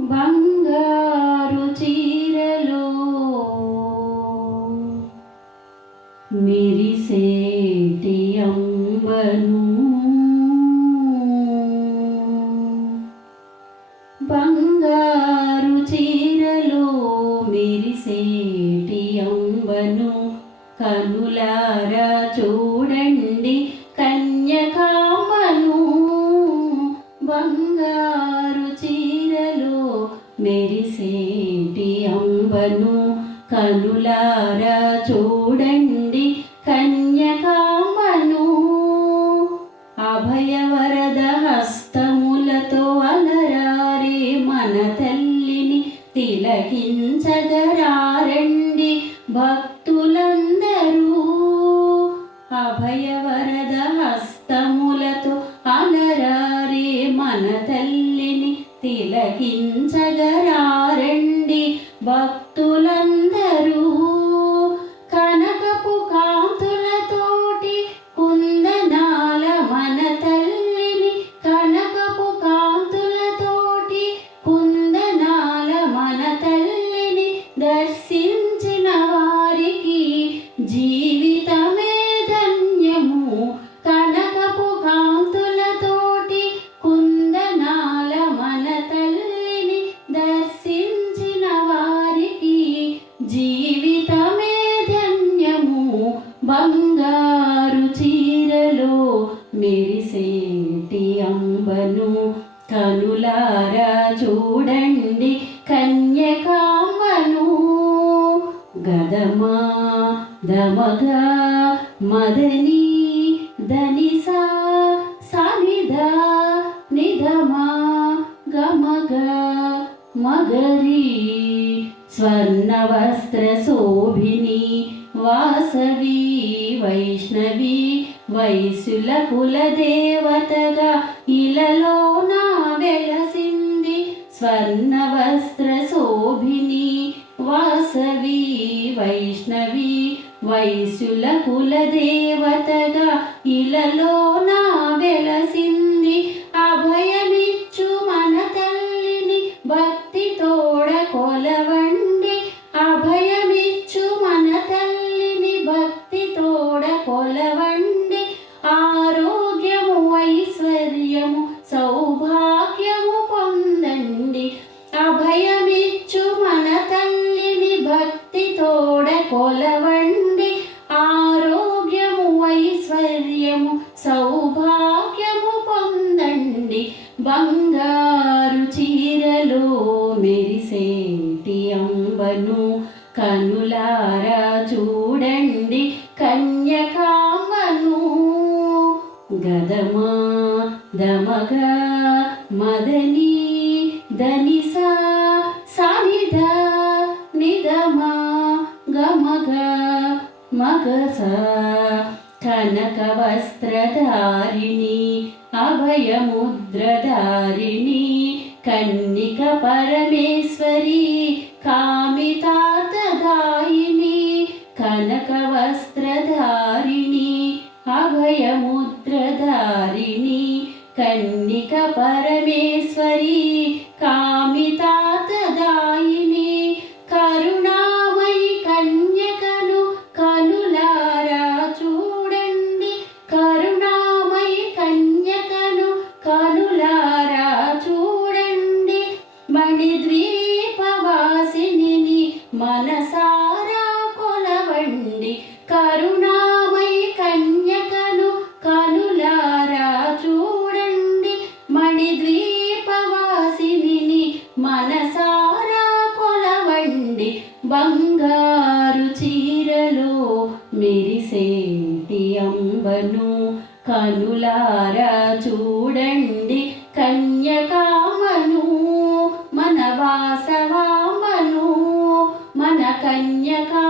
బంగారు చీరలో మిరిసేటి అంబను. బంగారు చీరలో మిరిసేటి అంబను. కనులారా చూ అంబను కనులారా చూడండి కన్యకామను. అభయవరద హస్తములతో అలరారే మన తల్లిని తిలకించగరారండి భక్తులందరూ. అభయ తిలకించగరారండి బంగారు చీరలో మెరిసేటి అంబను. కనులారా చూడండి కన్యకాంబను గదమా దమగా మదని ధనిసా సనిధ నిధమా గమగ మగరి స్వర్ణవస్త్రశోభిని వాసవి వైష్ణవి వైశుల కులదేవతగా ఇలలో నా వెలసింది స్వర్ణవస్త్రశోభిని వాసవి వైష్ణవి వైశుల కులదేవతగా ఇలలో నా వెలసింది అభయమి బంగారు చీరలో మెరిసేటి అంబను కనులారా చూడండి కన్యకాంబను. గదమా దమగా మదని ధనిసా సనిధ నిదమా గమగ మగసా కనక వస్త్రధారిణి అభయముద్రధారిణి కన్నిక పరమేశ్వరి కామితాతదాయిని కనక వస్త్రధారిణి అభయముద్రధారిణి కన్నిక పరమేశ్వరి కరుణామై కన్యకను కనులారా చూడండి మణిద్వీపవాసిని మనసారా కొలవండి బంగారు చీరలో మెరిసేటి అంబను కనులారా చూడండి కన్యకామను మన వాసవామను మన కన్యకా